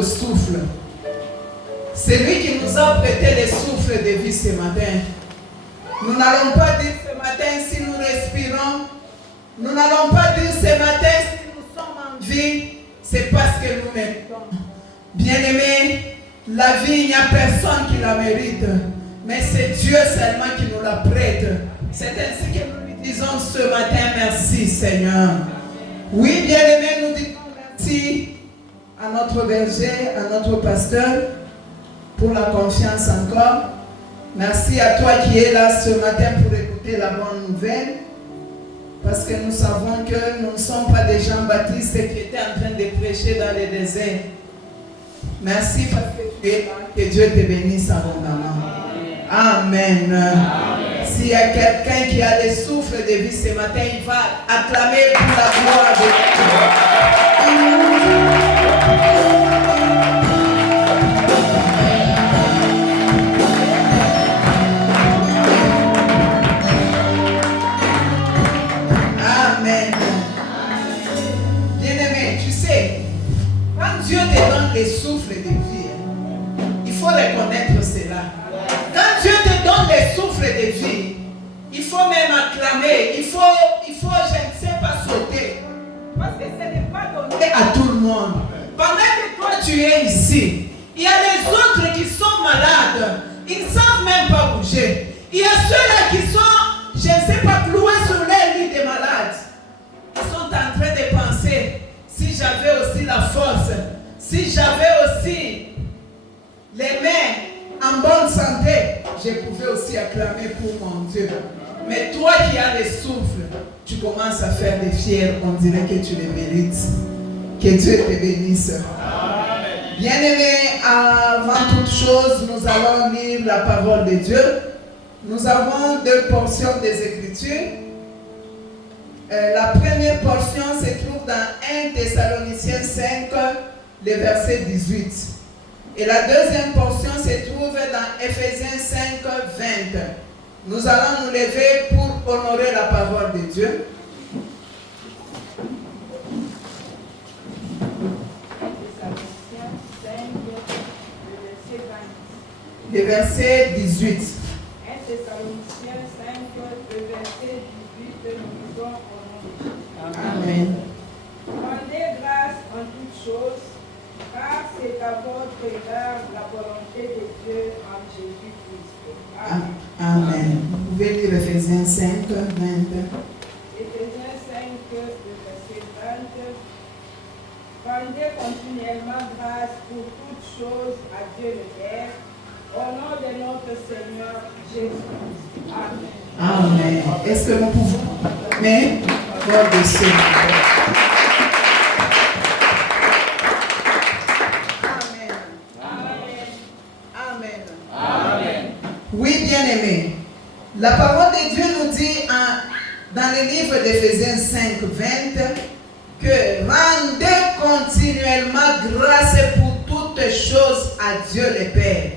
Souffle. C'est lui qui nous a prêté le souffle de vie ce matin. Nous n'allons pas dire ce matin si nous respirons. Nous n'allons pas dire ce matin si nous sommes en vie. C'est parce que nous méritons. Bien-aimés, la vie, il n'y a personne qui la mérite. Mais c'est Dieu seulement qui nous la prête. C'est ainsi que nous lui disons ce matin, merci Seigneur. Oui, bien-aimés, nous disons merci à notre berger, à notre pasteur, pour la confiance encore. Merci à toi qui es là ce matin pour écouter la bonne nouvelle. Parce que nous savons que nous ne sommes pas des Jean-Baptiste qui étaient en train de prêcher dans le désert. Merci parce que tu es là. Que Dieu te bénisse abondamment. Amen. Amen. S'il y a quelqu'un qui a le souffle de vie ce matin, il va acclamer pour la gloire de Dieu. Dieu te donne les souffles de vie. Il faut reconnaître cela. Quand Dieu te donne les souffles de vie, il faut même acclamer. Il faut, je ne sais pas, sauter. Parce que ce n'est pas donné à tout le monde. Pendant que toi tu es ici, il y a les autres qui sont malades. Ils ne savent même pas bouger. Il y a ceux-là qui sont, je ne sais pas, cloués sur les lits des malades. Ils sont en train de penser, si j'avais aussi la force, si j'avais aussi les mains en bonne santé, je pouvais aussi acclamer pour mon Dieu. Mais toi qui as les souffles, tu commences à faire des fiers, on dirait que tu les mérites. Que Dieu te bénisse. Bien-aimés, avant toute chose, nous allons lire la parole de Dieu. Nous avons deux portions des Écritures. La première portion se trouve dans 1 Thessaloniciens 5, le verset 18. Et la deuxième portion se trouve dans Éphésiens 5, 20. Nous allons nous lever pour honorer la parole de Dieu. Le verset 18. 1 Thessaloniciens 5, le verset 18, nous disons au nom de Jésus. Amen. Rendez grâce en toutes choses, car c'est à votre égard la volonté de Dieu en Jésus-Christ. Amen. Amen. Vous pouvez lire Éphésiens 5, 20. Éphésiens 5, le verset 20. Rendez continuellement grâce pour toutes choses à Dieu le Père, au nom de notre Seigneur Jésus-Christ. Amen. Amen. Est-ce que nous pouvons mais God de Dieu. Amen. Amen. Amen. Oui, bien-aimés. La parole de Dieu nous dit dans le livre d'Éphésiens 5, 20 que rendez continuellement grâce pour toutes choses à Dieu le Père.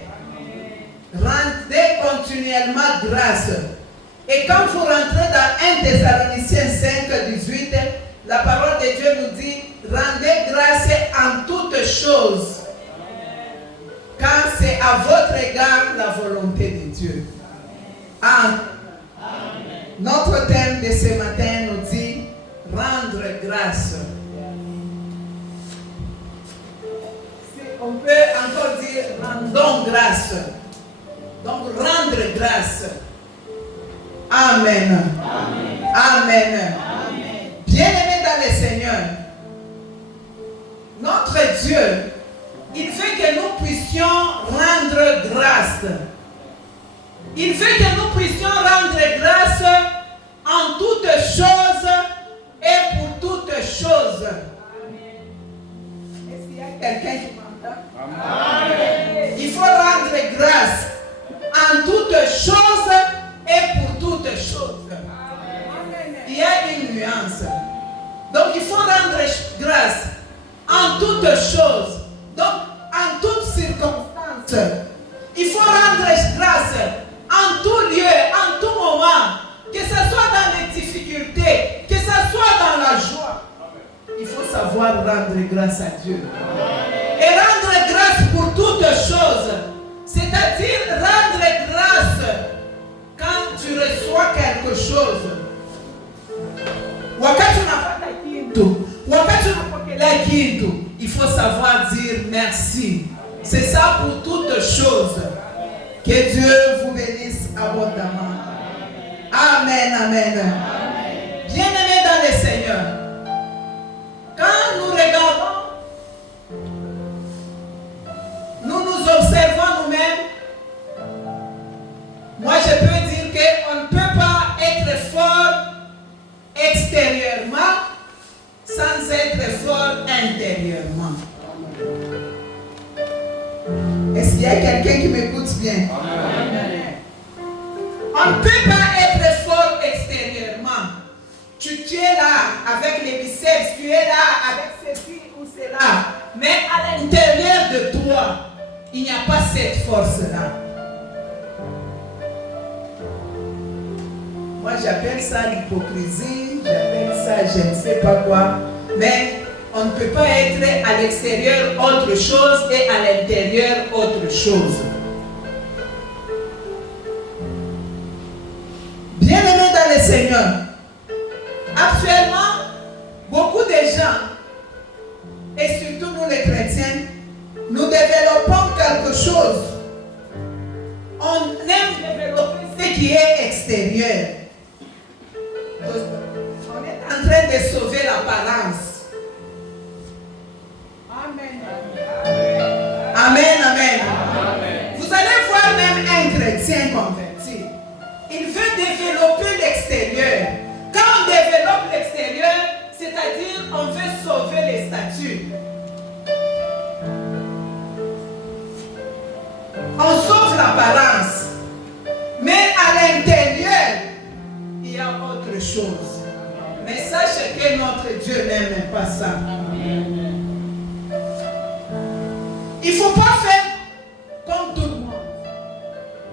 Rendez continuellement grâce. Et quand vous rentrez dans 1 Thessaloniciens 5, 18, la parole de Dieu nous dit rendez grâce en toutes choses. Car c'est à votre égard la volonté de Dieu. Amen. Notre thème de ce matin nous dit rendre grâce. On peut encore dire rendons grâce. Donc rendre grâce. Amen. Amen. Amen. Amen. Bien-aimés dans le Seigneur, notre Dieu, il veut que nous puissions rendre grâce. Il veut que nous puissions rendre grâce en toutes choses et pour toutes choses. Amen. Est-ce qu'il y a quelqu'un qui m'entend? Amen. Il faut rendre grâce en chose. Il y a une nuance. Donc il faut rendre grâce en toutes choses. Donc en toutes circonstances. Il faut rendre grâce en tout lieu, en tout moment. Que ce soit dans les difficultés, que ce soit dans la joie. Il faut savoir rendre grâce à Dieu. Et rendre grâce pour toutes choses. C'est-à-dire rendre grâce quand tu reçois quelque chose. Wakati unapata kitu, wakati unapokea kitu, il faut savoir dire merci. C'est ça pour toutes choses. Que Dieu vous bénisse abondamment. Amen, amen. Bien-aimés dans le Seigneur, quand nous regardons, nous nous observons nous-mêmes, moi je peux dire qu'on ne peut pas être fort extérieurement sans être fort intérieurement. Est-ce qu'il y a quelqu'un qui m'écoute bien? On ne peut pas être fort extérieurement. Tu es là avec les biceps, tu es là avec ceci ou cela. Mais à l'intérieur de toi, il n'y a pas cette force-là. Moi, j'appelle ça l'hypocrisie, j'appelle ça je ne sais pas quoi. Mais on ne peut pas être à l'extérieur autre chose et à l'intérieur autre chose. Bien-aimés dans le Seigneur, actuellement, beaucoup de gens, et surtout nous les chrétiens, nous développons quelque chose. On aime développer ce qui est extérieur. On est en train de sauver l'apparence. Amen. Amen, amen. Vous allez voir même un chrétien converti. Il veut développer l'extérieur. Quand on développe l'extérieur, c'est-à-dire on veut sauver les statuts. On sauve l'apparence. Mais à l'intérieur, il y a autre chose. Mais sachez que notre Dieu n'aime pas ça. Il ne faut pas faire comme tout le monde.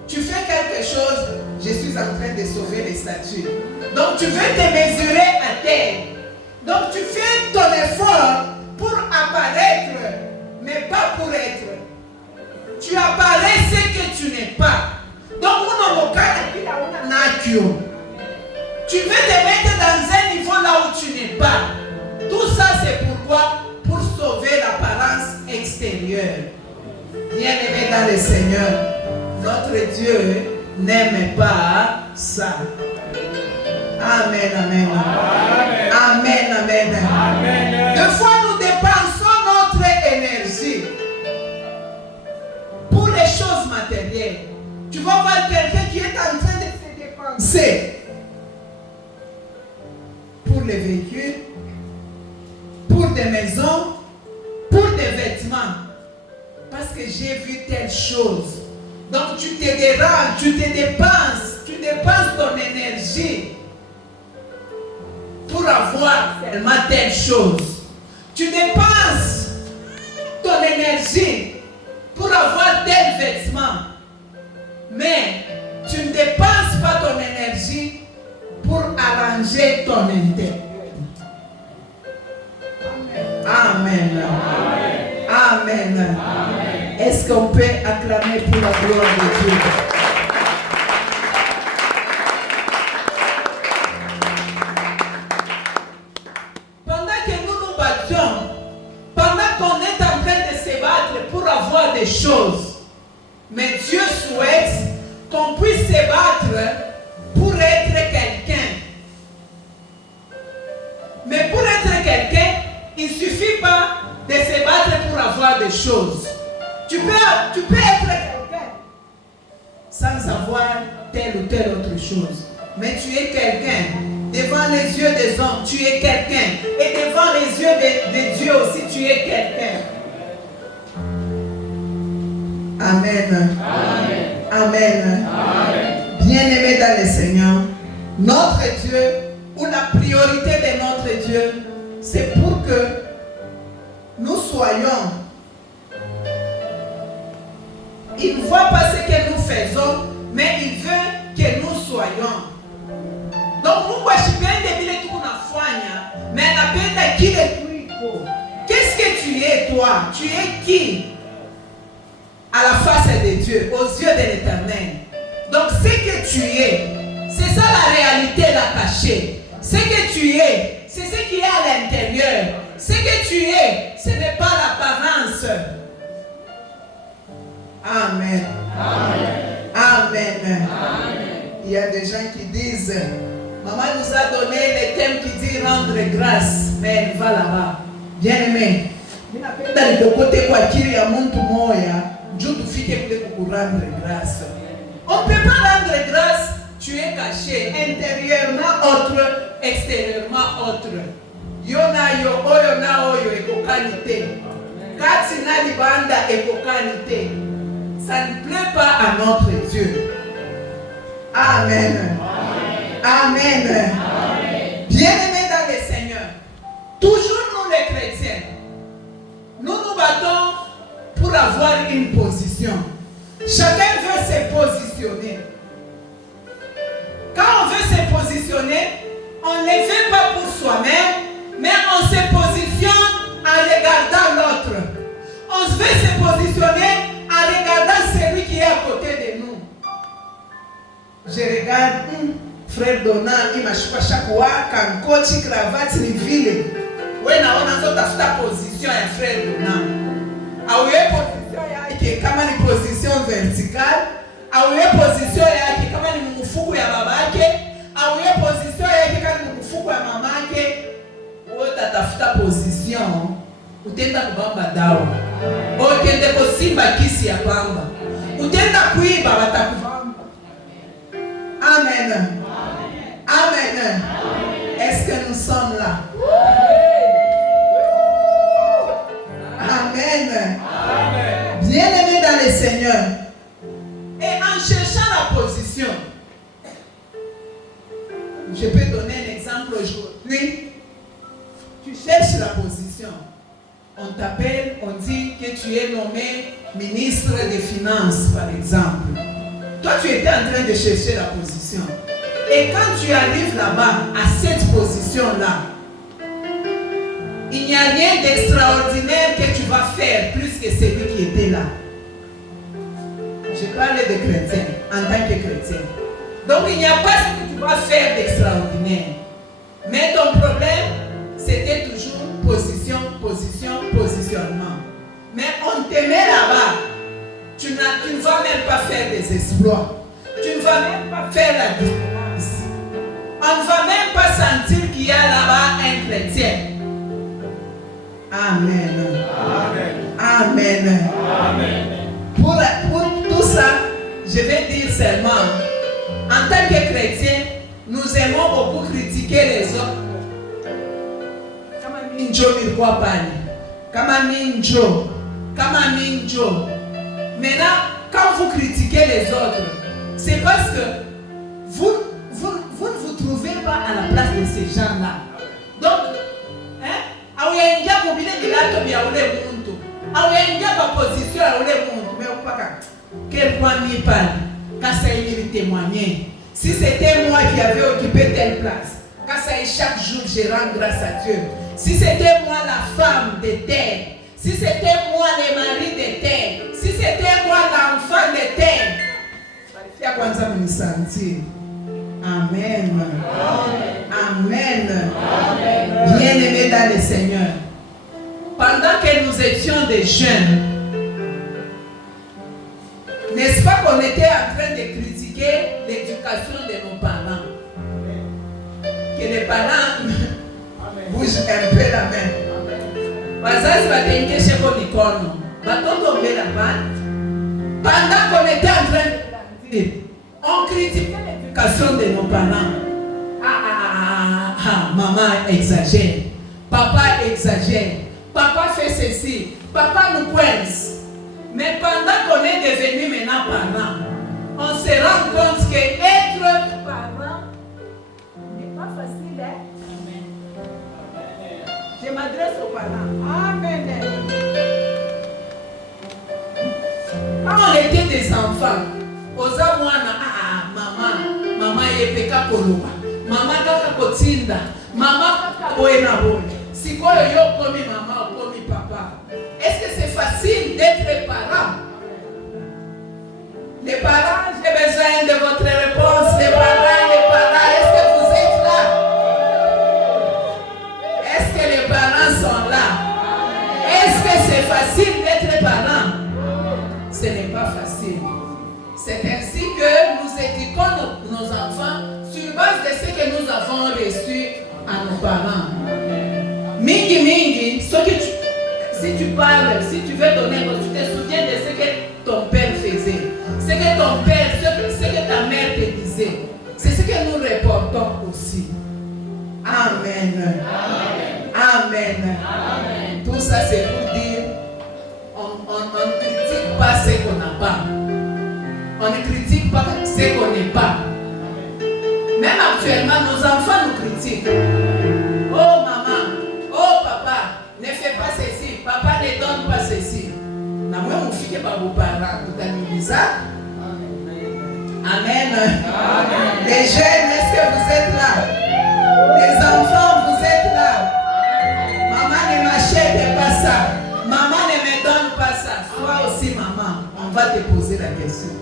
Tu fais quelque chose, je suis en train de sauver les statuts. Donc tu veux te mesurer à terre. Donc tu fais ton effort pour apparaître, mais pas pour être. Tu apparais ce que tu n'es pas. Donc tu veux te mettre dans un niveau là où tu n'es pas. Tout ça c'est pourquoi? Pour sauver l'apparence extérieure. Bien-aimés dans le Seigneur, notre Dieu n'aime pas ça. Amen, amen. Amen, amen. Amen. Des fois, nous dépensons notre énergie pour les choses matérielles. Tu vas voir quelqu'un qui est en train de se dépenser pour les véhicules, pour des maisons, pour des vêtements. Parce que j'ai vu telle chose. Donc tu te déranges, tu dépenses ton énergie pour avoir tellement telle chose. Tu dépenses ton énergie pour avoir tel vêtement. Mais tu ne dépenses pas ton énergie pour arranger ton intérieur. Amen. Amen. Amen. Amen. Est-ce qu'on peut acclamer pour la gloire de Dieu? Pendant que nous nous battions, pendant qu'on est en train de se battre pour avoir des choses, mais Dieu souhaite qu'on puisse se battre pour être quelqu'un. Mais pour être quelqu'un, il ne suffit pas de se battre pour avoir des choses. Tu peux être quelqu'un sans avoir telle ou telle autre chose. Mais tu es quelqu'un. Devant les yeux des hommes, tu es quelqu'un. Et devant les yeux de Dieu aussi, tu es quelqu'un. Amen. Amen. Amen. Bien-aimés dans le Seigneur, Notre Dieu, ou la priorité de notre Dieu, c'est pour que nous soyons. Il ne voit pas ce que nous faisons, mais il veut que nous soyons. Donc, Mungu ashipende vile tuko nafanya, mais anapenda kile tuiko. Qu'est-ce que tu es, toi? Tu es qui? À la face de Dieu, aux yeux de l'Éternel. Donc, ce que tu es, c'est ça la réalité, la cachée. Ce que tu es, c'est ce qui est à l'intérieur. Ce que tu es, ce n'est pas l'apparence. Amen. Amen. Amen. Amen. Il y a des gens qui disent, maman nous a donné le thème qui dit rendre grâce, mais elle va là-bas. Bien aimé. Dans le côté quoi qu'il y a mon tout moya, Dieu te fait que pour rendre grâce. On ne peut pas rendre grâce, tu es caché, intérieurement autre, extérieurement autre. Yona yo oyo ekokanité. Katina libanda ekokanité. Ça ne plaît pas à notre Dieu. Amen. Amen. Amen. Amen. Bien-aimés dans le Seigneur, toujours nous les chrétiens, nous nous battons pour avoir une position. Chacun veut se positionner. Quand on veut se positionner, on ne le fait pas pour soi-même, mais on se positionne en regardant l'autre. On veut se positionner en regardant celui qui est à côté de nous. Je regarde frère Donald, il m'a choisi chaque fois quand coach cravate ni vile. Oui, on a ta position à frère Donald. A position yake kama ni position verticale, a position yake kama ni mfuko ya babake, a position yake kama ni mfuko ya mamake. Utatafuta position, utenda kubamba dawa. Ukende kusimba kisi ya pamba. Utenda kuiba watakubamba. Amen. Amen. Amen. Est-ce que nous sommes là? Amen. Amen. Bien-aimés dans le Seigneur. Et en cherchant la position, je peux donner un exemple aujourd'hui. Tu cherches la position. On t'appelle, on dit que tu es nommé ministre des Finances, par exemple. Toi, tu étais en train de chercher la position. Et quand tu arrives là-bas, à cette position-là, il n'y a rien d'extraordinaire que tu vas faire plus que celui qui était là. Je parle de chrétien, en tant que chrétien. Donc, il n'y a pas ce que tu vas faire d'extraordinaire. Mais ton problème, c'était toujours position, positionnement. Mais on te met là-bas. Tu ne vas même pas faire des exploits. Tu ne vas même pas faire la différence. On ne va même pas sentir qu'il y a là-bas un chrétien. Amen. Amen. Amen. Amen. Pour tout ça, je vais dire seulement, en tant que chrétien, nous aimons beaucoup critiquer les autres. Kama minjo milikuwa pale. Kama minjo. Maintenant, quand vous critiquez les autres, c'est parce que vous ne vous trouvez pas à la place de ces gens-là. Donc, auyaingia kubile bilato bya ule muntu. Auyaingia pa position ya ule muntu. Mais upaka, quel point mi parle? Kasa il témoigner. Si c'était moi qui avais occupé telle place, kasa chaque jour je rends grâce à Dieu. Si c'était moi la femme de terre, si c'était moi le mari de terre, si c'était moi l'enfant de terre, il kwanza mnisantie. Amen. Amen. Amen. Bien-aimés dans le Seigneur, pendant que nous étions des jeunes, n'est-ce pas qu'on était en train de critiquer l'éducation de nos parents? Que les parents bougent un peu la main. Wazazi wataingia sheko mikono. Watoto mbele hapa. Pendant qu'on était en train de dire, on critiquait l'éducation de nos parents. Maman exagère. Papa exagère. Papa fait ceci. Papa nous coince. Mais pendant qu'on est devenu maintenant parents, on se rend compte que être parent s'adresse aux parents. Amen. Quand on était des enfants, aux amouana, maman yepeka koloba, maman kaka kotinda, maman kaka boena boy. Si quoi yo komi maman ou komi papa, est-ce que c'est facile d'être parent? Les parents, j'ai besoin de votre réponse. Les parents, est-ce que vous êtes là? Est-ce que les parents sont là? Est-ce que c'est facile d'être parent? Ce n'est pas facile. C'est ainsi que nous éduquons nos enfants sur base de ce que nous avons reçu à nos parents. Mingi, si tu parles, si tu veux donner, tu te souviens de ce que ton père faisait, ce que ton père, ce que ta mère te disait. C'est ce que nous reportons aussi. Amen. Amen. Amen. Tout ça, c'est pour dire, on ne critique pas ce qu'on n'a pas. On ne critique pas ce qu'on n'est pas. Même actuellement, nos enfants nous critiquent. Oh maman, oh papa, ne fais pas ceci. Papa ne donne pas ceci. Na moi, mon fils, pas vos parents. Tout à nous. Amen. Amen. Les jeunes, est-ce que vous êtes là? Les enfants, vous êtes là? Maman ne m'achète pas ça. Maman ne me donne pas ça. Toi aussi, maman, on va te poser la question.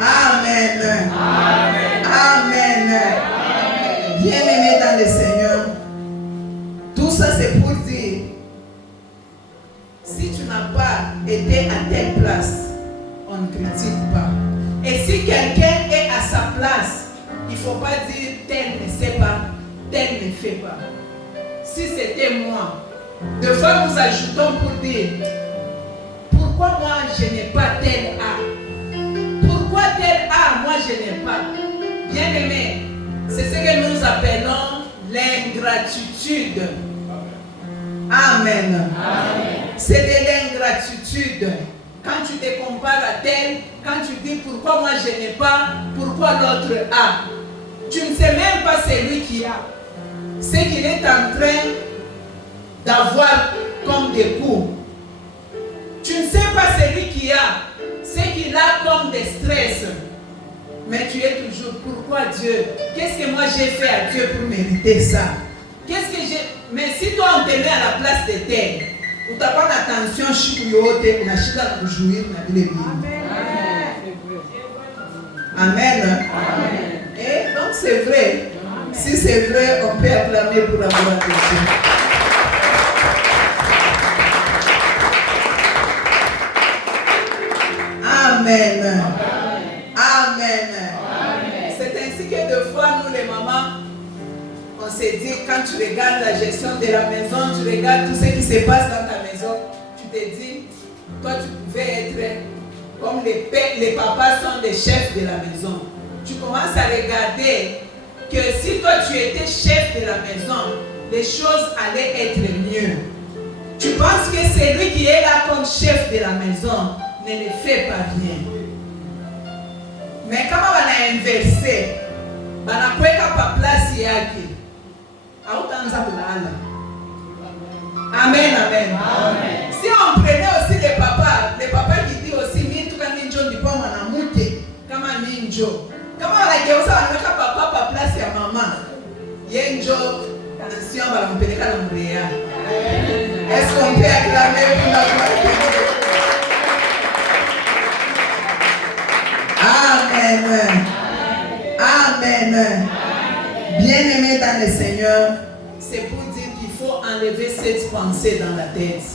Amen. Amen. Amen. Bien-aimé dans le Seigneur, tout ça c'est pour dire, si tu n'as pas été à telle place, on ne critique pas. Et si quelqu'un est à sa place, il ne faut pas dire tel ne sait pas, tel ne fait pas. Si c'était moi, deux fois nous ajoutons pour dire, pourquoi moi je n'ai pas tel A? Pourquoi tel A, moi je n'ai pas? Bien aimé, c'est ce que nous appelons l'ingratitude. Amen. Amen. C'est de l'ingratitude. Quand tu te compares à tel, quand tu dis pourquoi moi je n'ai pas, pourquoi l'autre a, tu ne sais même pas celui qui a. Ce qu'il est en train d'avoir comme des coups. Tu ne sais pas celui qui a, ce qu'il a comme des stress. Mais tu es toujours, pourquoi Dieu? Qu'est-ce que moi j'ai fait à Dieu pour mériter ça? Qu'est-ce que j'ai... Mais si toi on te met à la place de tel, ou tu n'as pas d'attention, on a chita pour jouir, on a dit Amen. Amen. Et donc c'est vrai. Amen. Si c'est vrai, on peut acclamer pour avoir attention. Amen. Amen. Amen. Amen. C'est ainsi que des fois, nous les mamans, on se dit, quand tu regardes la gestion de la maison, tu regardes tout ce qui se passe dans ta maison, tu te dis, toi tu pouvais être comme les papas sont des chefs de la maison. Tu commences à regarder que si toi tu étais chef de la maison, les choses allaient être mieux. Tu penses que celui qui est là comme chef de la maison ne le fait pas bien. Mais comment on a inversé, on a pris pas place yaki. Amen, amen. Amen. Si on prenait aussi les papas qui disent aussi mintu kama ninjo ndipo mwanamke kama ninjo. Kama wanageuza wanaweka papa pa place ya mama. Yenjo kanasio banampeleka na mrea. Est-ce qu'on peut acclamer pour la gloire de Dieu? Amen. Amen. Bien-aimé dans le Seigneur, c'est pour dire qu'il faut enlever cette pensée dans la tête.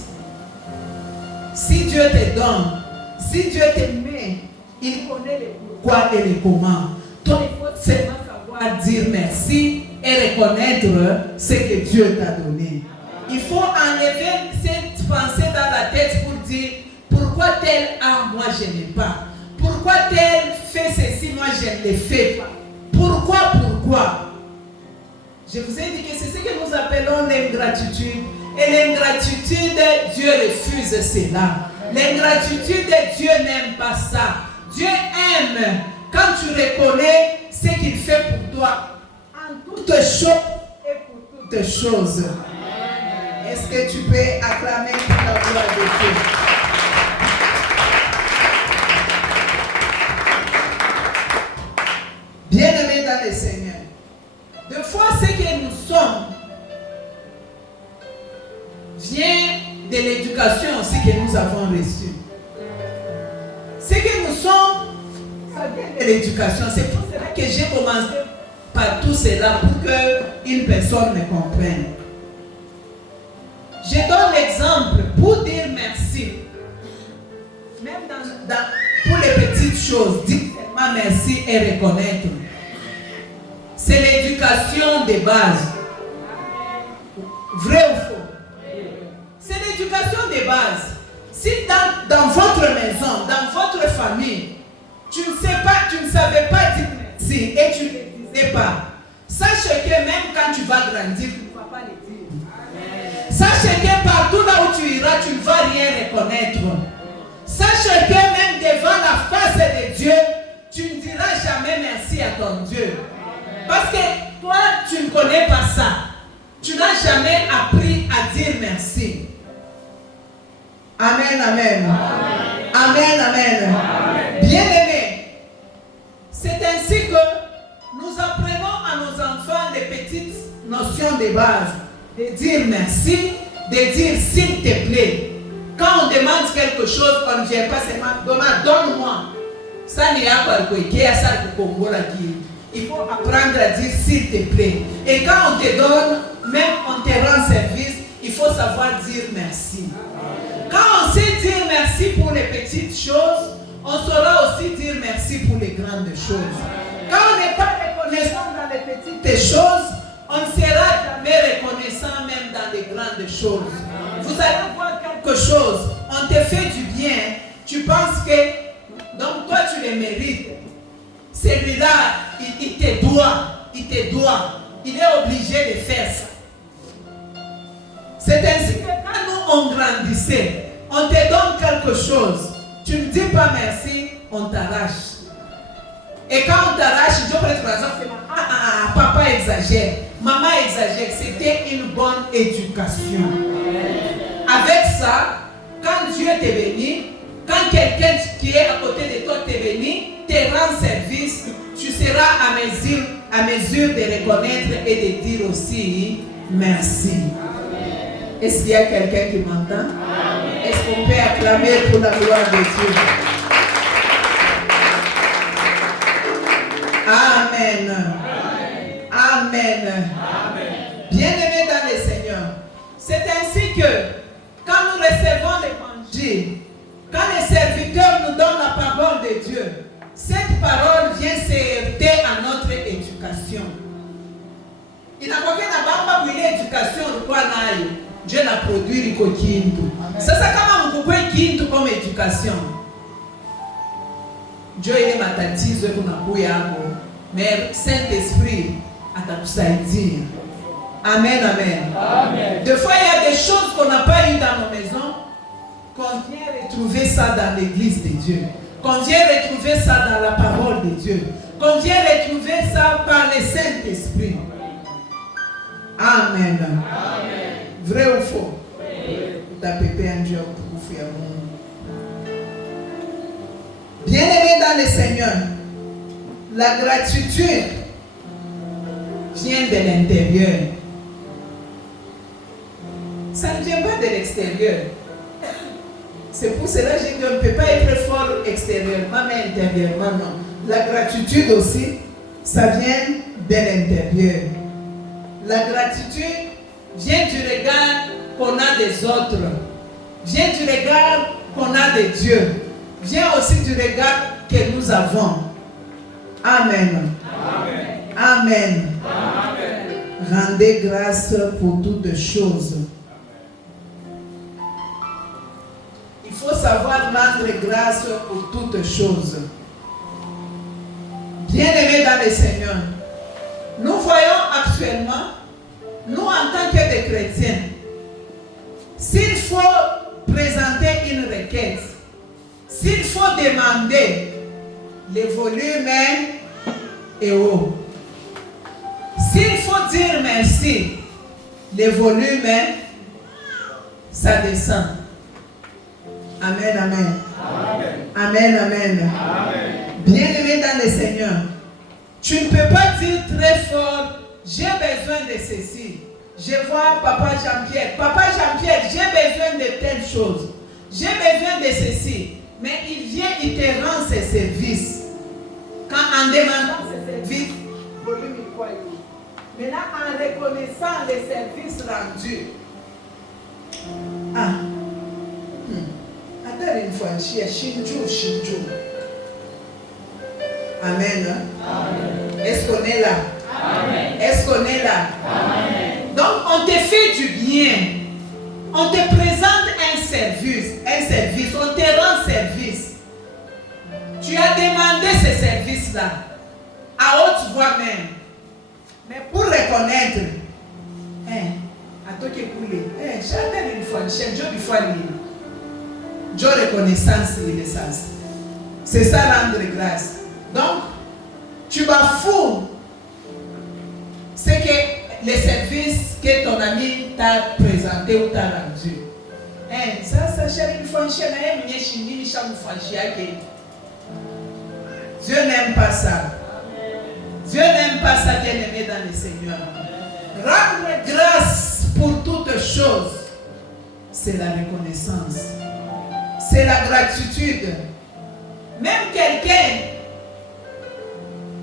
Si Dieu te donne, si Dieu te met, il connaît le pourquoi et le comment. Toi, il faut seulement savoir dire merci et reconnaître ce que Dieu t'a donné. Il faut enlever cette pensée dans la tête pour dire pourquoi tel a, moi je n'ai pas. Pourquoi tel fait ceci, moi je ne le fais pas. Pourquoi? Je vous ai dit que c'est ce que nous appelons l'ingratitude. Et l'ingratitude, Dieu refuse cela. L'ingratitude, Dieu n'aime pas ça. Dieu aime quand tu reconnais ce qu'il fait pour toi en toutes choses et pour toutes choses. que tu peux acclamer pour la gloire de Dieu? Bien-aimés dans le Seigneur, des fois ce que nous sommes vient de l'éducation aussi que nous avons reçue. Ce que nous sommes, ça vient de l'éducation. C'est pour cela que j'ai commencé par tout cela pour qu'une personne me comprenne. Je donne l'exemple pour dire merci. Même pour les petites choses, dire seulement merci et reconnaître. C'est l'éducation de base. Vrai ou faux? C'est l'éducation de base. Si dans votre maison, dans votre famille, tu ne savais pas dire merci et tu ne le disais pas, sache que même quand tu vas grandir, tu ne vas pas le dire. Sache que partout là où tu iras, tu ne vas rien reconnaître. Sache que même devant la face de Dieu, tu ne diras jamais merci à ton Dieu. Parce que toi, tu ne connais pas ça. Tu n'as jamais appris à dire merci. Amen, amen. Amen, amen. Bien-aimés, c'est ainsi que nous apprenons à nos enfants les petites notions de base. De dire merci, de dire s'il te plaît. Quand on demande quelque chose, on ne vient pas seulement donne-moi. Ça n'est pas il faut apprendre à dire s'il te plaît. Et quand on te donne, même on te rend service, il faut savoir dire merci. Quand on sait dire merci pour les petites choses, on saura aussi dire merci pour les grandes choses. Quand on n'est pas reconnaissant dans les petites choses, on ne sera jamais reconnaissant même dans les grandes choses. Vous allez voir quelque chose, on te fait du bien, tu penses que, donc toi tu le mérites. Celui-là, il te doit, il est obligé de faire ça. C'est ainsi que quand nous on grandissait, on te donne quelque chose, tu ne dis pas merci, on t'arrache. Et quand on t'arrache, Dieu peut être papa exagère, maman exagère. C'était une bonne éducation. Avec ça, quand Dieu te bénit, quand quelqu'un qui est à côté de toi te bénit, te rend service, tu seras à mesure de reconnaître et de dire aussi merci. Est-ce qu'il y a quelqu'un qui m'entend? Est-ce qu'on peut acclamer pour la gloire de Dieu? Amen. Amen. Bien-aimés dans le Seigneur, c'est ainsi que quand nous recevons l'évangile, quand les serviteurs nous donnent la parole de Dieu, cette parole vient se heurter à notre éducation. Il n'a pas fait l'éducation, Dieu n'a produit le kintu. Ça, comme on peut kintu comme éducation. Dieu il est matatizo pour nous, mais Saint-Esprit atakusaidia. Amen, amen. Des fois, il y a des choses qu'on n'a pas eues dans nos maisons, qu'on vient retrouver ça dans l'église de Dieu, qu'on vient retrouver ça dans la parole de Dieu, qu'on vient retrouver ça par le Saint-Esprit. Amen. Vrai ou faux? Bien-aimés dans le Seigneur, la gratitude vient de l'intérieur. Ça ne vient pas de l'extérieur. C'est pour cela que j'ai dit qu'on ne peut pas être fort extérieurement, mais intérieurement, non. La gratitude aussi, ça vient de l'intérieur. La gratitude vient du regard qu'on a des autres, vient du regard qu'on a de Dieu, vient aussi du regard que nous avons. Amen. Amen. Rendez grâce pour toutes choses. Il faut savoir rendre grâce pour toutes choses. Bien-aimés dans le Seigneur, nous voyons actuellement, nous en tant que des chrétiens, s'il faut présenter une requête, s'il faut demander, le volume est haut. S'il faut dire merci, le volume ça descend. Amen, amen. Amen, amen. Bien-aimé dans le Seigneur, tu ne peux pas dire très fort, j'ai besoin de ceci. Je vois Papa Jean-Pierre. Papa Jean-Pierre, j'ai besoin de telle chose. J'ai besoin de ceci. Mais il vient, il te rend ses services. Quand en demandant ses services, volume il croit. Maintenant, en reconnaissant les services rendus. Ah. Attends une fois, Shinju. Amen. Amen. Est-ce qu'on est là? Amen. Est-ce qu'on est là? Amen. Donc, on te fait du bien. On te présente un service, on te rend service. Tu as demandé ce service-là, à haute voix même. Mais pour reconnaître, à toi qui est coulé, chacun une fois, Dieu reconnaissance et l'essence. C'est ça rendre grâce. Donc, tu bafoues ce que les services que ton ami t'a présenté ou t'a rendu. Ça, chérie, Dieu n'aime pas ça. Dieu n'aime pas ça, bien-aimé dans le Seigneur. Rendre grâce pour toutes choses, c'est la reconnaissance. C'est la gratitude. Même quelqu'un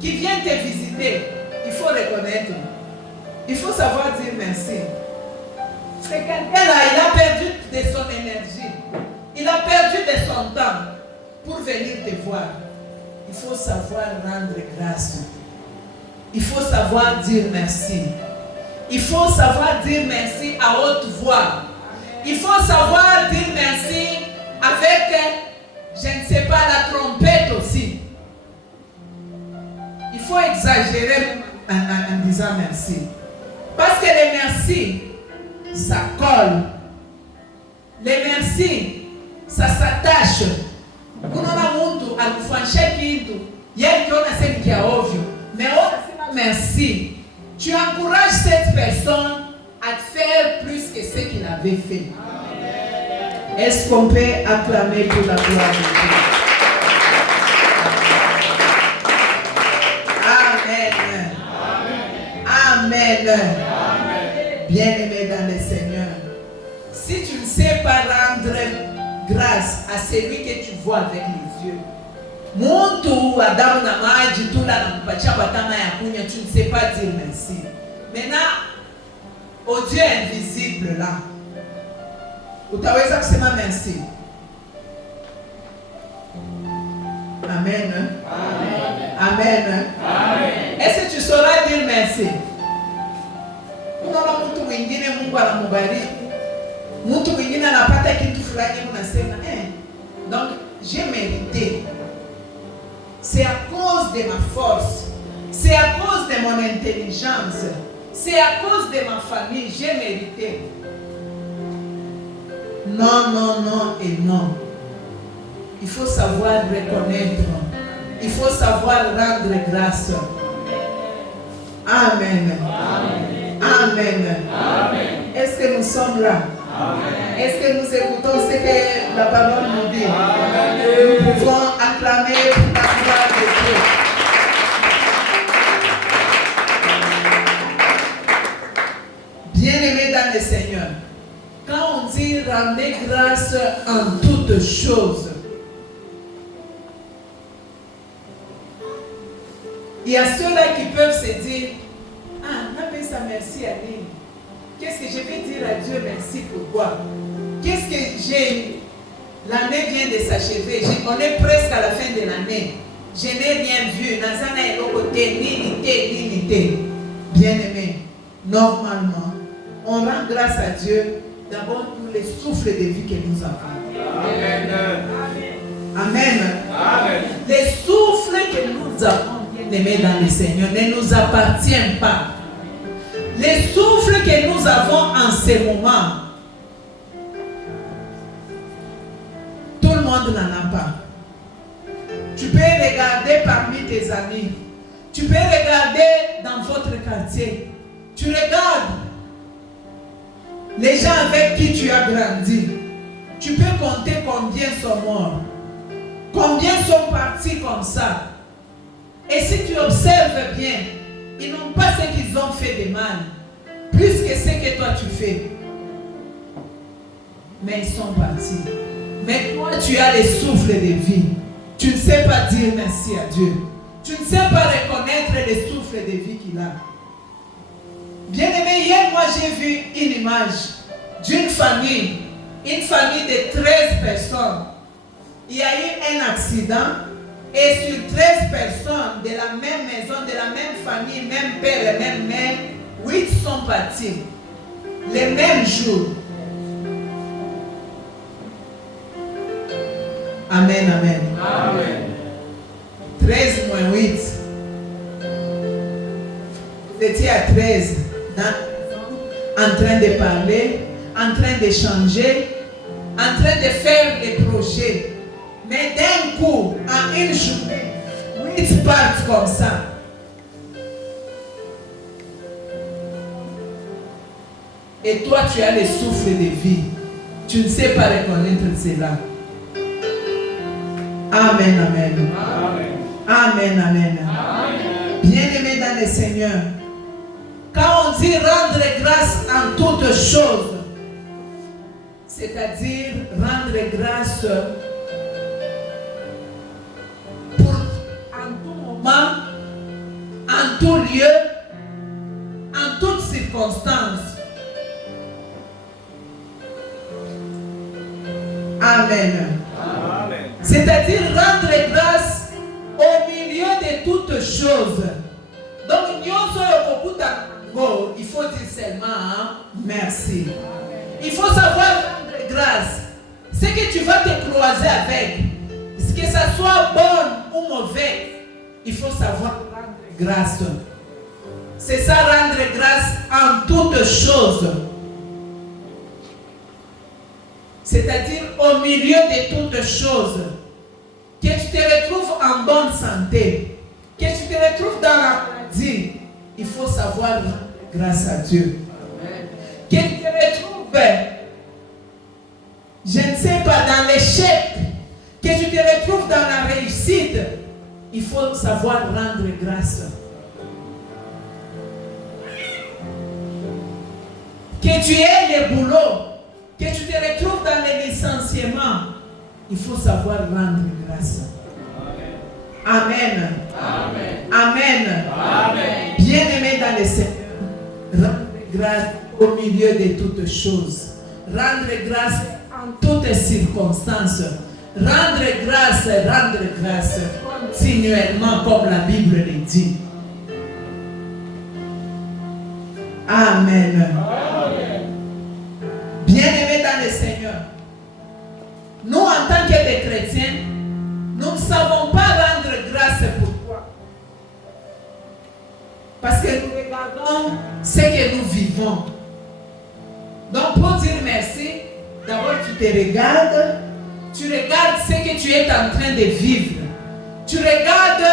qui vient te visiter, il faut reconnaître. Il faut savoir dire merci. C'est quelqu'un-là, il a perdu de son énergie. Il a perdu de son temps pour venir te voir. Il faut savoir rendre grâce. Il faut savoir dire merci. Il faut savoir dire merci à haute voix. Il faut savoir dire merci avec, je ne sais pas, la trompette aussi. Il faut exagérer en disant merci. Parce que les merci, ça colle. Les merci, ça s'attache. Mais merci. Tu encourages cette personne à faire plus que ce qu'il avait fait. Est-ce qu'on peut acclamer pour la gloire de Dieu? Amen. Amen. Amen. Bien-aimé dans le Seigneur, si tu ne sais pas rendre grâce à celui que tu vois avec les yeux, Muntu Adamu na maji tu na mpatia batama ya kunya, tu ne sais pas dire merci. Maintenant, au Dieu invisible là, utaweza kusema merci. Amen. Amen. Amen. Amen. Est-ce que tu sauras dire merci? Unaona mtu mwingine Mungu anamubariki, mtu mwingine anapata kitu fulani, unasema donc j'ai mérité. C'est à cause de ma force, c'est à cause de mon intelligence, c'est à cause de ma famille, j'ai mérité. Non, non, non et non. Il faut savoir reconnaître. Il faut savoir rendre grâce. Amen. Amen. Amen. Amen. Est-ce que nous sommes là? Amen. Est-ce que nous écoutons ce que la parole nous dit? Amen. Nous pouvons acclamer pour la gloire de Dieu. Bien-aimés dans le Seigneur, quand on dit rendez grâce en toutes choses, il y a ceux-là qui peuvent se dire, n'appelle ça merci à lui. Qu'est-ce que je vais dire à Dieu merci pourquoi? Qu'est-ce que j'ai? L'année vient de s'achever. On est presque à la fin de l'année. Je n'ai rien vu. Nazana est au côté, limité. Bien-aimé, normalement, on rend grâce à Dieu d'abord pour les souffles de vie que nous avons. Amen. Amen. Amen. Les souffles que nous avons, bien-aimés dans le Seigneur, ne nous appartiennent pas. Les souffles que nous avons en ce moment, tout le monde n'en a pas. Tu peux regarder parmi tes amis. Tu peux regarder dans votre quartier. Tu regardes. les gens avec qui tu as grandi, tu peux compter combien sont morts, combien sont partis comme ça. Et si tu observes bien, ils n'ont pas ce qu'ils ont fait de mal, plus que ce que toi tu fais. Mais ils sont partis. Mais toi, tu as le souffle de vie. Tu ne sais pas dire merci à Dieu. Tu ne sais pas reconnaître le souffle de vie qu'il a. Bien-aimé, hier, moi, j'ai vu une image d'une famille, une famille de 13 personnes. Il y a eu un accident et sur 13 personnes de la même maison, de la même famille, même père et même mère, 8 sont partis le même jour. Amen, amen. Amen. 13 moins 8. Vous étiez à 13 en train de parler, en train d'échanger, en train de faire des projets. Mais d'un coup, en une journée, 8 partent comme ça. Et toi, tu as le souffle de vie. Tu ne sais pas reconnaître cela. Amen, amen. Amen. Amen, amen. Amen. Bien-aimés dans le Seigneur, quand on dit rendre grâce en toutes choses, c'est-à-dire rendre grâce pour en tout moment, en tout lieu, en toutes circonstances. Amen. Amen. C'est-à-dire rendre grâce au milieu de toutes choses. Donc, il faut dire seulement merci. Il faut savoir rendre grâce. Ce que tu vas te croiser avec, que ça soit bon ou mauvais, il faut savoir rendre grâce. C'est ça, rendre grâce en toutes choses. C'est-à-dire au milieu de toutes choses. Que tu te retrouves en bonne santé, que tu te retrouves dans la maladie, il faut savoir rendre grâce à Dieu. Amen. Que tu te retrouves, je ne sais pas, dans l'échec, que tu te retrouves dans la réussite, il faut savoir rendre grâce. Que tu aies le boulot, que tu te retrouves dans les licenciements, il faut savoir rendre grâce. Amen. Amen. Amen. Amen. Bien-aimé dans le Seigneur, rendre grâce au milieu de toutes choses. Rendre grâce en toutes circonstances. Rendre grâce continuellement comme la Bible le dit. Amen. Amen. Bien-aimé dans le Seigneur, nous en tant que des chrétiens, nous ne savons pas rendre grâce pourquoi. Parce que nous regardons ce que nous vivons. Donc pour dire merci, d'abord tu te regardes, tu regardes ce que tu es en train de vivre. Tu regardes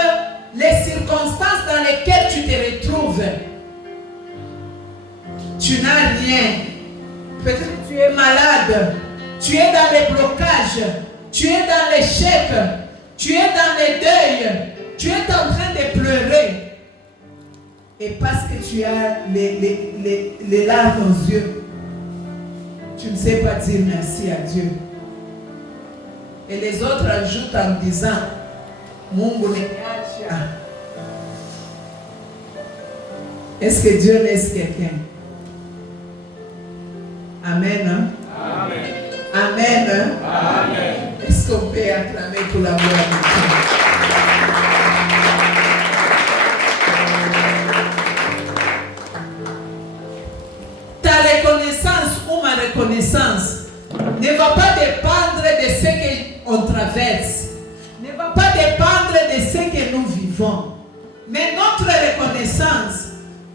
les circonstances dans lesquelles tu te retrouves. Tu n'as rien. Peut-être que tu es malade. Tu es dans les blocages, tu es dans l'échec, tu es dans le deuil, tu es en train de pleurer. Et parce que tu as les larmes aux yeux, tu ne sais pas dire merci à Dieu. Et les autres ajoutent en disant, Mungu nimeacha. Est-ce que Dieu laisse quelqu'un? Amen. Hein? Amen. Amen. Amen. Est-ce qu'on peut acclamer pour la gloire de Dieu? Ta reconnaissance ou ma reconnaissance ne va pas dépendre de ce qu'on traverse, ne va pas dépendre de ce que nous vivons. Mais notre reconnaissance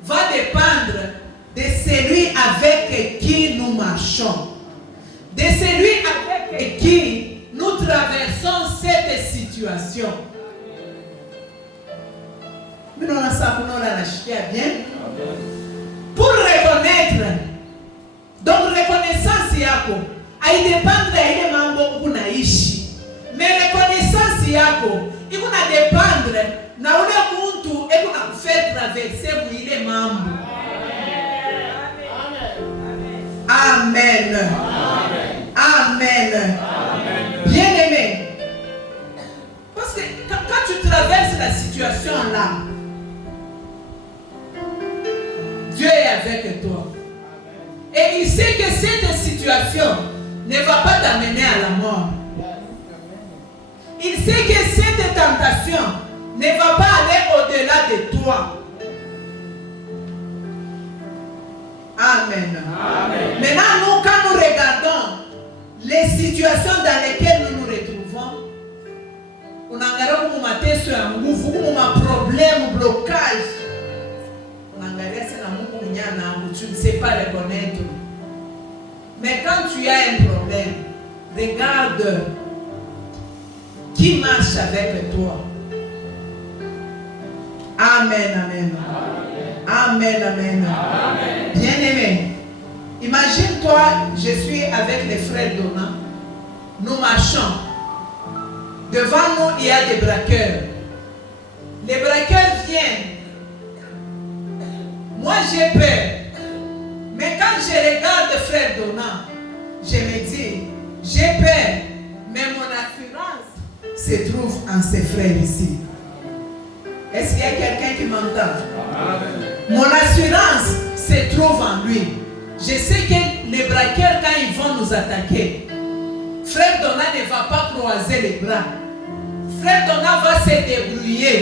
va dépendre de celui avec qui nous marchons, de celui avec qui nous traversons cette situation. Pour reconnaître, donc yako haidependre ya ile mambo unaishi. Mais reconnaissance yako iko na dependre na ule muntu eko na kufaire traverser mu ile mambo. Amen. Amen. Bien-aimé, parce que quand tu traverses la situation là, Dieu est avec toi. Et il sait que cette situation ne va pas t'amener à la mort. Il sait que cette tentation ne va pas aller au-delà de toi. Amen. Amen. Maintenant, nous, quand nous regardons les situations dans lesquelles nous nous retrouvons, on a un problème, blocage. Tu ne sais pas reconnaître. Mais quand tu as un problème, regarde qui marche avec toi. Amen, amen. Amen, amen. Bien-aimé, imagine-toi, je suis avec les frères Donna. Nous marchons. Devant nous, il y a des braqueurs. Les braqueurs viennent. Moi, j'ai peur. Mais quand je regarde frère Donna, je me dis, j'ai peur. Mais mon assurance se trouve en ces frères ici. Est-ce qu'il y a quelqu'un qui m'entend? Mon assurance se trouve en lui. Je sais que les braqueurs, quand ils vont nous attaquer, frère Donna ne va pas croiser les bras. Frère Donna va se débrouiller.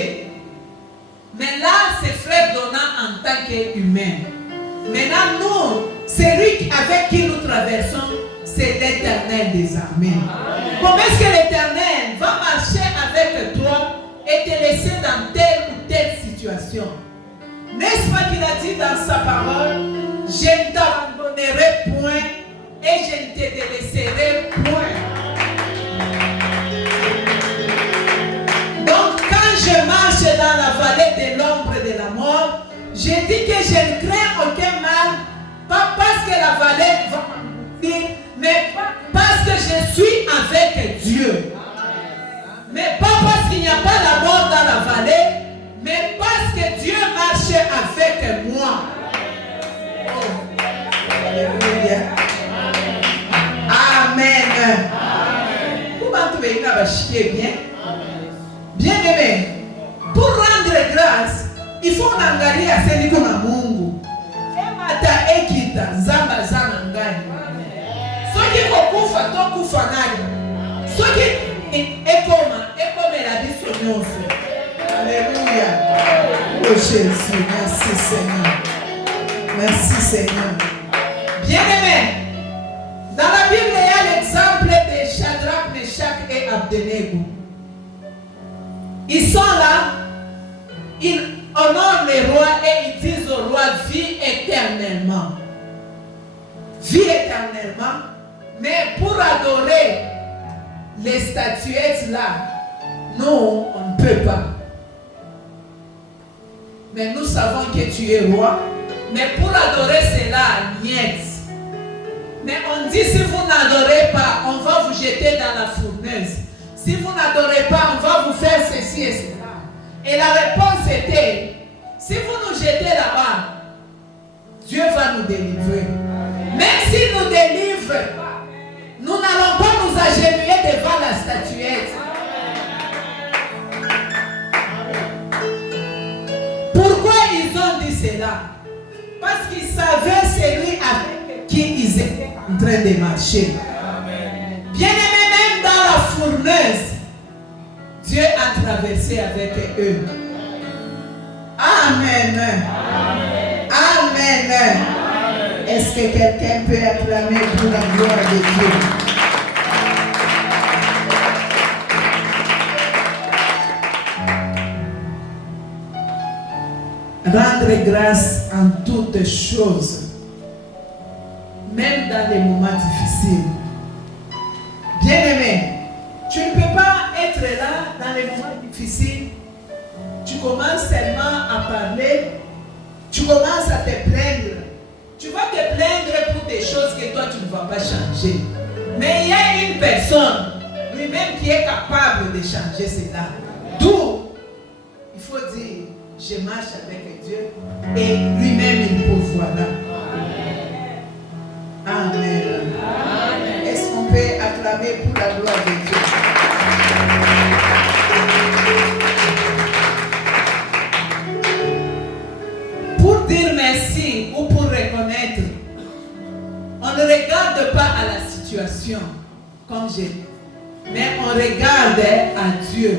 Mais là, c'est frère Donna en tant qu'humain. Maintenant, nous, celui avec qui nous traversons, c'est l'Éternel des armées. Comment est-ce que l'Éternel va marcher avec toi et te laisser dans telle ou telle situation? N'est-ce pas qu'il a dit dans sa parole, je ne t'abandonnerai point et je ne te délaisserai point. Donc quand je marche dans la vallée de l'ombre de la mort, je dis que je ne crains aucun mal, pas parce que la vallée va m'engloutir, mais parce que je suis avec Dieu. Mais pas parce qu'il n'y a pas la mort dans la vallée, mais parce que Dieu marche avec moi. Oh. Alléluia. Amen. Comment tu veux bien? Bien aimé, pour rendre grâce, il faut n'angalia à celui qu'on a Mungu. Emata ekita zamba zana ngai. Soki kokufa to kufa nani. Soki ekoma la biso nyonso. Alléluia. Oh Jésus, merci Seigneur. Merci Seigneur. Bien-aimé, dans la Bible, il y a l'exemple de Shadrach, Meshach et Abednego. Ils sont là, ils honorent les rois et ils disent au roi, vis éternellement. Vis éternellement. Mais pour adorer les statuettes là, nous, on ne peut pas. Mais nous savons que tu es roi. Mais pour adorer cela, niet. Mais on dit, si vous n'adorez pas, on va vous jeter dans la fournaise. Si vous n'adorez pas, on va vous faire ceci et cela. Et la réponse était, si vous nous jetez là-bas, Dieu va nous délivrer. Même s'il nous délivre, nous n'allons pas nous agenouiller devant la statuette. Pourquoi ils ont dit cela? Parce qu'ils savaient celui avec qui ils étaient en train de marcher. Bien-aimés, même dans la fournaise, Dieu a traversé avec eux. Amen. Amen. Amen. Est-ce que quelqu'un peut acclamer pour la gloire de Dieu? Rendre grâce en toutes choses, même dans les moments difficiles. Bien-aimé, tu ne peux pas être là dans les moments difficiles. Tu commences seulement à parler, tu commences à te plaindre, Tu vas te plaindre pour des choses que toi tu ne vas pas changer. Mais il y a une personne lui-même qui est capable de changer cela. D'où il faut dire, je marche avec Dieu et lui-même il pourvoira. Amen. Amen. Est-ce qu'on peut acclamer pour la gloire de Dieu? Pour dire merci ou pour reconnaître, on ne regarde pas à la situation, comme j'ai dit, mais on regarde à Dieu.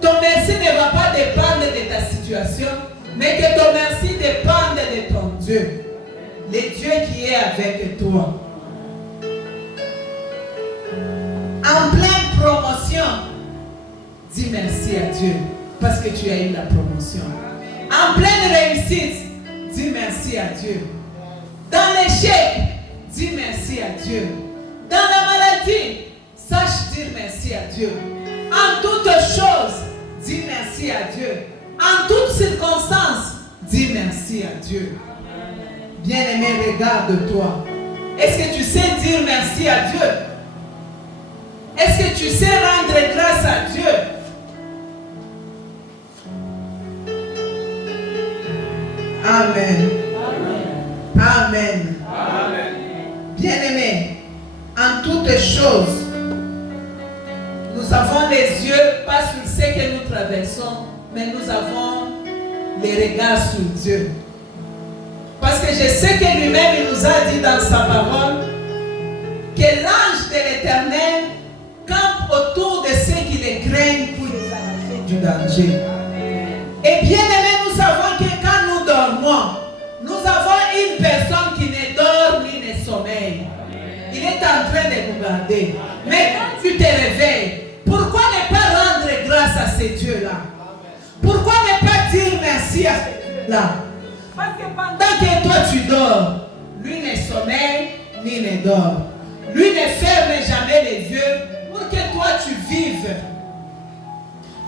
Ton merci ne va pas dépendre de ta situation, mais que ton merci dépende de ton Dieu, le Dieu qui est avec toi. En pleine promotion, dis merci à Dieu parce que tu as eu la promotion. En pleine réussite, dis merci à Dieu. Dans l'échec, dis merci à Dieu. Dans la maladie, sache dire merci à Dieu. En toutes choses, dis merci à Dieu. En toutes circonstances, dis merci à Dieu. Bien-aimé, regarde-toi. Est-ce que tu sais dire merci à Dieu? Est-ce que tu sais rendre grâce à Dieu? Amen. Amen. Amen. Bien-aimé, en toutes choses, nous avons les yeux pas sur ce que nous traversons, mais nous avons les regards sur Dieu. Parce que je sais que lui-même, il nous a dit dans sa parole que l'ange de l'Éternel campe autour de ceux qui les craignent pour les arracher du danger. Et bien aimé, nous savons que quand nous dormons, nous avons une personne qui ne dort ni ne sommeille. Il est en train de nous garder. Mais quand tu te réveilles, pourquoi ne pas rendre grâce à ces dieux-là? Pourquoi ne pas dire merci à ces dieux-là? Parce que pendant que toi tu dors, lui ne sommeille ni ne dort. Lui ne ferme jamais les yeux pour que toi tu vives.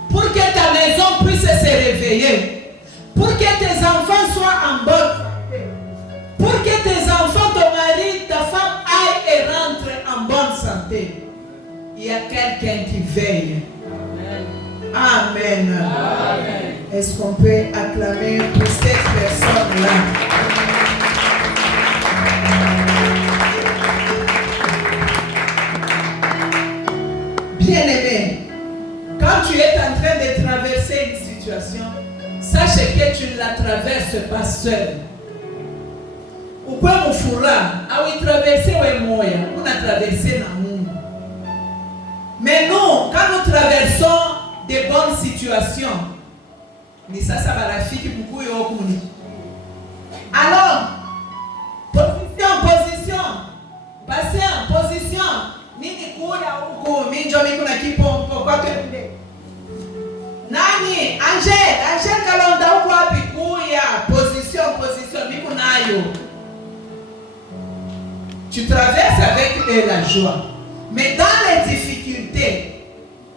Pour que ta maison puisse se réveiller. Pour que tes enfants soient en bonne santé. Pour que tes enfants, ton mari, ta femme aillent et rentrent en bonne santé. Il y a quelqu'un qui veille. Amen. Amen. Est-ce qu'on peut acclamer pour cette personne-là? Bien-aimé, quand tu es en train de traverser une situation, sache que tu ne la traverses pas seul. Ou quoi mon fourra, ah oui, traverser ou moya, on a traversé dans le monde. Mais nous, quand nous traversons des bonnes situations, mais ça va la fille qui beaucoup est au commun. Alors, position, passer en position, nini kuya huko, minjo mikuna kipo kwa twende. Nani, Angel kalonda huko wapi kuya, position, mikunayo. Tu traverses avec la joie. Mais dans les difficultés,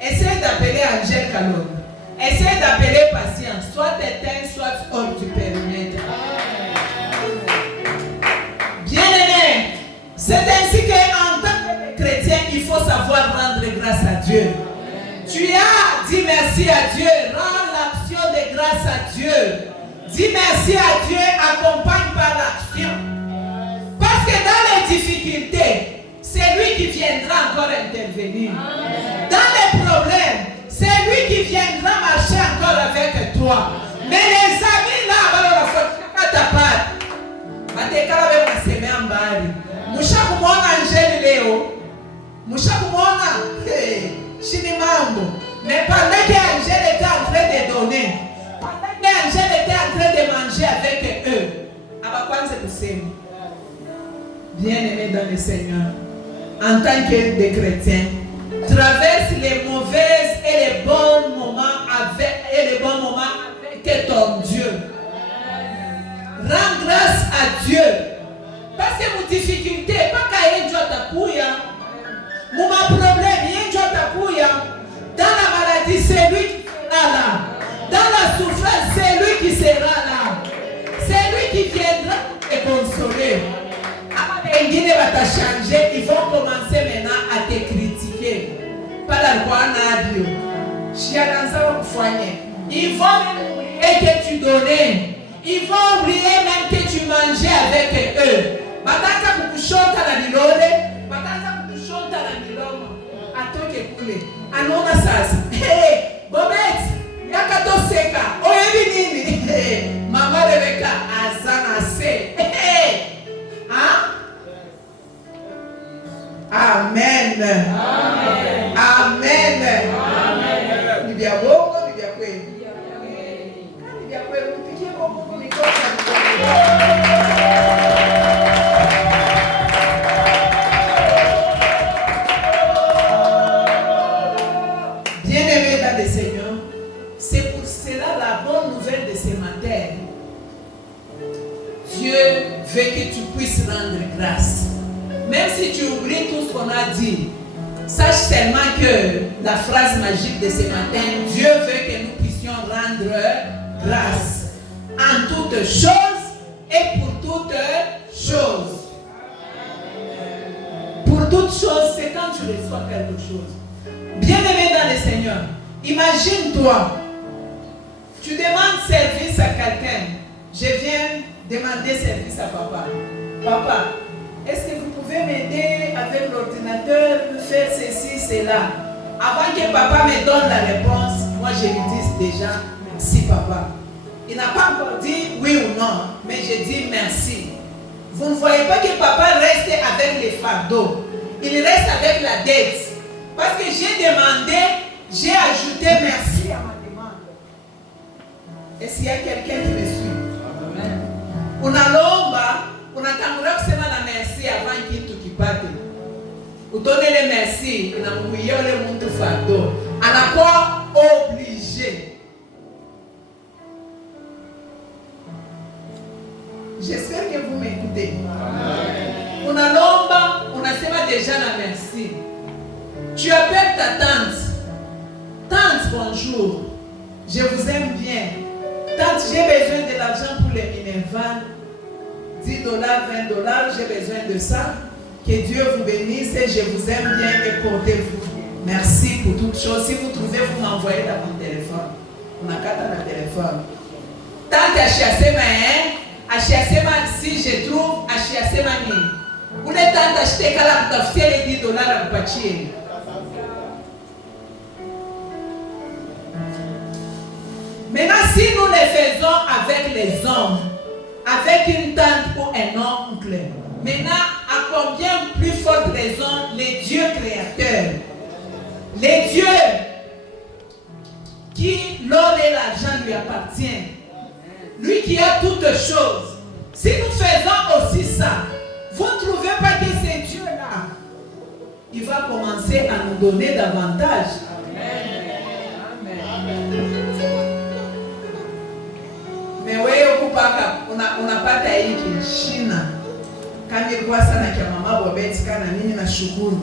essaie d'appeler Angel Kalonda. Essaie d'appeler patience. Soit éteint, soit hors du périmètre. Bien-aimé, c'est ainsi qu'en tant que chrétien, il faut savoir rendre grâce à Dieu. Tu as dit merci à Dieu. Rends l'action de grâce à Dieu. Dis merci à Dieu. Accompagne par l'action. Parce que dans les difficultés, c'est lui qui viendra encore intervenir. Dans les problèmes, c'est lui qui viendra marcher encore avec toi. Mais les amis là, il faut que tu part. Matekala bema seme ambali. Musha kumwona Angel leo. Musha kumwona chini mambo. Mais pendant que Angel était en train de donner, pendant que Angel était en train de manger avec eux, abakwanze kusema. Bien-aimé dans le Seigneur, en tant que chrétien, traverse les mauvaises et les bons moments avec ton Dieu. Rends grâce à Dieu. Parce que vos difficultés, pas qu'à y takuya. Mon problème, y takuya. Dans la maladie, c'est lui qui sera là. Dans la souffrance, c'est lui qui sera là. C'est va te changer, ils vont commencer maintenant à te critiquer. Pas la loi Nadio. Ils vont même oublier que tu donnais. Ils vont oublier même que tu mangeais avec eux. Batata kukushota na milole, batata kukushota na milomo. Atoke kule. Anona sasa. Hey, Bobet, yakato seka. Oyebi nini? Hey, Mama Rebecca azana se. Hey. Hein? Amen. Amen. Amen. Ni bien bongo, ni bien kweli. Ni bien kweli, mpigie bongo mikono. Bien-aimés dans le Seigneur, c'est pour cela la bonne nouvelle de ce matin. Dieu veut que tu puisses rendre grâce. Même si tu oublies tout ce qu'on a dit, sache seulement que la phrase magique de ce matin, Dieu veut que nous puissions rendre grâce en toutes choses et pour toutes choses. Pour toutes choses, c'est quand tu reçois quelque chose. Bien-aimé dans le Seigneur, imagine-toi, tu demandes service à quelqu'un. Je viens demander service à papa. Papa, est-ce que vous pouvez m'aider avec l'ordinateur, faire ceci, cela? Avant que papa me donne la réponse, moi je lui dis déjà merci papa. Il n'a pas encore dit oui ou non, mais je dis merci. Vous ne voyez pas que papa reste avec les fardeaux. Il reste avec la dette. Parce que j'ai demandé, j'ai ajouté merci à ma demande. Est-ce qu'il y a quelqu'un qui me suit? Amen. Unatangura kusema na merci avant kitu kipate. Utonele merci, unamwambia yule mtu fado. Anakuwa obligé. J'espère que vous m'écoutez. Unalomba, unasema déjà na merci. Tu appelles ta tante. Tante, bonjour. Je vous aime bien. Tante, j'ai besoin de l'argent pour les Minerval. $10, $20, j'ai besoin de ça. Que Dieu vous bénisse et je vous aime bien et portez-vous. Merci pour toutes choses. Si vous trouvez, vous m'envoyez dans mon téléphone. On a quatre dans le téléphone. Tante Achiasema, Achiasema, si je trouve, Achiasema ni. Vous les tante acheter qu'à la boutique les $10 à Pachier. Maintenant, si nous les faisons avec les hommes, avec une tante ou un oncle, maintenant, à combien plus forte raison les dieux créateurs, les dieux qui l'or et l'argent lui appartiennent, lui qui a toutes choses. Si nous faisons aussi ça, vous ne trouvez pas que ces dieux-là, il va commencer à nous donner davantage. Mais wewe ukupaka unapata hiki China. Kama ilikuwa sana kwa mama Bobeti kana mimi nashukuru.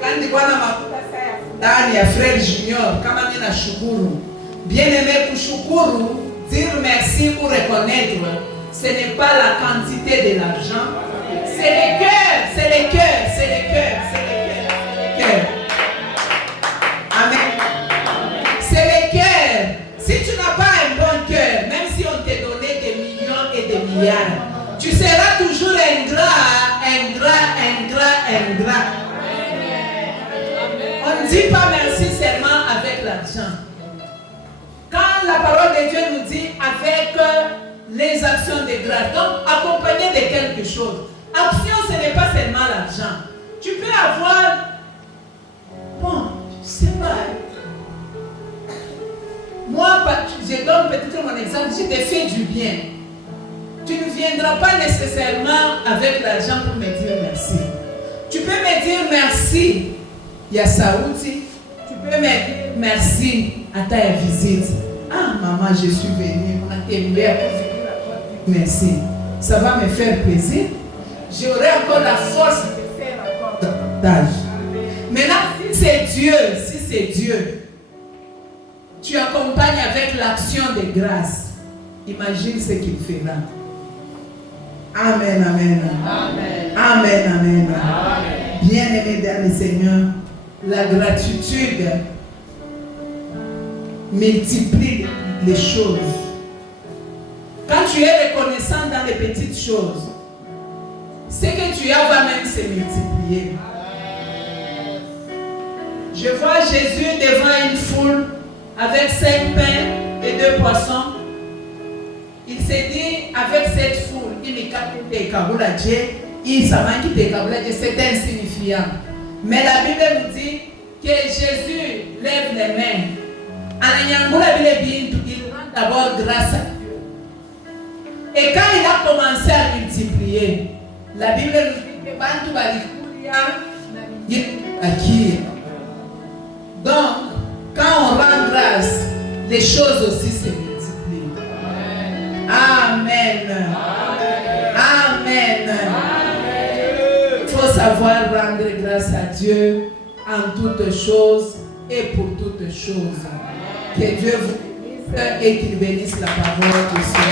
Kama nilikuwa na mafuta saya ndani ya Frère Junior kama mimi nashukuru. Bien aimé kushukuru, dire merci ou reconnaître, ce n'est pas la quantité de l'argent, c'est le cœur, c'est le cœur, c'est le cœur, c'est le cœur, c'est le cœur. Amen. C'est le cœur. Si tu n'as pas un bon cœur, même si on t'a donné des millions et des milliards, tu seras toujours ingrat. On ne dit pas merci seulement avec l'argent. Quand la parole de Dieu nous dit avec les actions de grâce, donc accompagné de quelque chose. Action, ce n'est pas seulement l'argent. Tu peux avoir, bon, je ne sais pas. Moi, je donne peut-être mon exemple, je t'ai fait du bien. Tu ne viendras pas nécessairement avec l'argent pour me dire merci. Tu peux me dire merci, Yasaouti. Tu peux me dire merci à ta visite. Ah, maman, je suis venue. On a aimé à cause de merci. Ça va me faire plaisir. J'aurai encore la force de faire encore davantage. Maintenant, si c'est Dieu, tu accompagnes avec l'action de grâce. Imagine ce qu'il fera. Amen, amen. Amen. Amen, amen. Amen. Bien-aimés dans le Seigneur, la gratitude multiplie les choses. Quand tu es reconnaissant dans les petites choses, ce que tu as va même se multiplier. Je vois Jésus devant une foule avec 5 pains et 2 poissons. Il s'est dit, avec cette foule, c'est insignifiant. Mais la Bible nous dit que Jésus lève les mains. Il rend d'abord grâce à Dieu. Et quand il a commencé à multiplier, la Bible nous dit que Bantu Balikuria donc, quand on rend grâce, les choses aussi se multiplient. Amen. Amen. Il faut savoir rendre grâce à Dieu en toutes choses et pour toutes choses. Que Dieu vous bénisse et qu'il bénisse la parole de Dieu.